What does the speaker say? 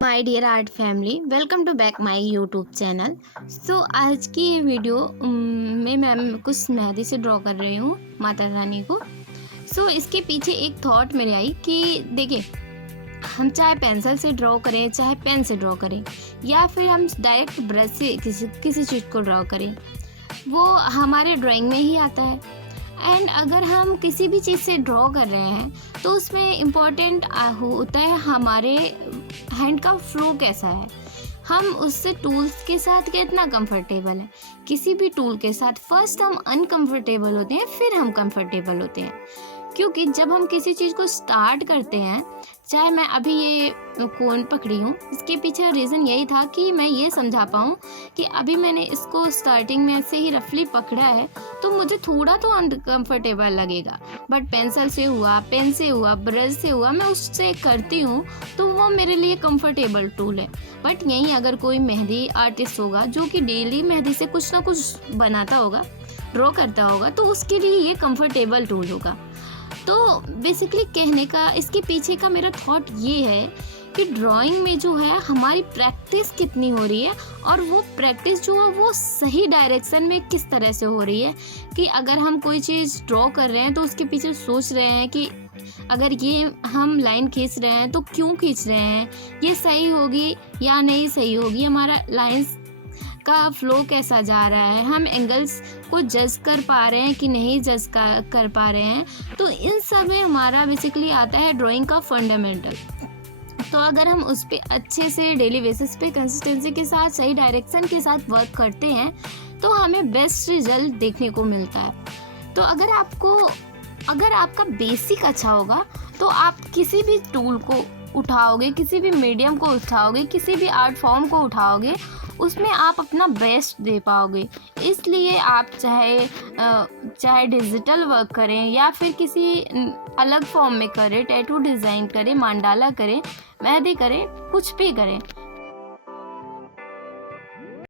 My dear art family, welcome to back my YouTube channel. So आज की ये video में मैं कुछ मेहंदी से ड्रॉ कर रही हूँ माता रानी को। सो इसके पीछे एक थॉट मेरे आई कि देखिए, हम चाहे पेंसिल से ड्रॉ करें, चाहे पेन से ड्रॉ करें, या फिर हम डायरेक्ट ब्रश से किसी चीज़ को ड्रॉ करें, वो हमारे ड्राइंग में ही आता है। एंड अगर हम किसी भी चीज़ से ड्रॉ कर रहे हैं तो उसमें इम्पोर्टेंट होता है हमारे हैंड का फ्लो कैसा है, हम उससे टूल्स के साथ कितना कंफर्टेबल है। किसी भी टूल के साथ फर्स्ट हम अनकंफर्टेबल होते हैं, फिर हम कंफर्टेबल होते हैं। क्योंकि जब हम किसी चीज़ को स्टार्ट करते हैं, चाहे मैं अभी ये कोन पकड़ी हूँ, इसके पीछे रीज़न यही था कि मैं ये समझा पाऊँ कि अभी मैंने इसको स्टार्टिंग में ऐसे ही रफली पकड़ा है तो मुझे थोड़ा तो अनकंफर्टेबल लगेगा, बट पेंसिल से हुआ, पेन से हुआ, ब्रश से हुआ, मैं उससे करती हूँ तो वो मेरे लिए कंफर्टेबल टूल है। बट यहीं अगर कोई मेहंदी आर्टिस्ट होगा जो कि डेली मेहंदी से कुछ ना कुछ बनाता होगा, ड्रॉ करता होगा, तो उसके लिए ये कंफर्टेबल टूल होगा। तो बेसिकली कहने का इसके पीछे का मेरा थॉट ये है कि ड्राइंग में जो है हमारी प्रैक्टिस कितनी हो रही है, और वो प्रैक्टिस जो है वो सही डायरेक्शन में किस तरह से हो रही है। कि अगर हम कोई चीज़ ड्रॉ कर रहे हैं तो उसके पीछे सोच रहे हैं कि अगर ये हम लाइन खींच रहे हैं तो क्यों खींच रहे हैं, ये सही होगी या नहीं सही होगी, हमारा लाइंस का फ्लो कैसा जा रहा है, हम एंगल्स को जज कर पा रहे हैं कि नहीं जज कर पा रहे हैं। तो इन सब में हमारा बेसिकली आता है ड्राइंग का फंडामेंटल। तो अगर हम उस पर अच्छे से डेली बेसिस पे कंसिस्टेंसी के साथ सही डायरेक्शन के साथ वर्क करते हैं तो हमें बेस्ट रिजल्ट देखने को मिलता है। तो अगर आपका बेसिक अच्छा होगा तो आप किसी भी टूल को उठाओगे, किसी भी मीडियम को उठाओगे, किसी भी आर्ट फॉर्म को उठाओगे, उसमें आप अपना बेस्ट दे पाओगे। इसलिए आप चाहे डिजिटल वर्क करें या फिर किसी अलग फॉर्म में करें, टैटू डिज़ाइन करें, मंडाला करें, मेहंदी करें, कुछ भी करें,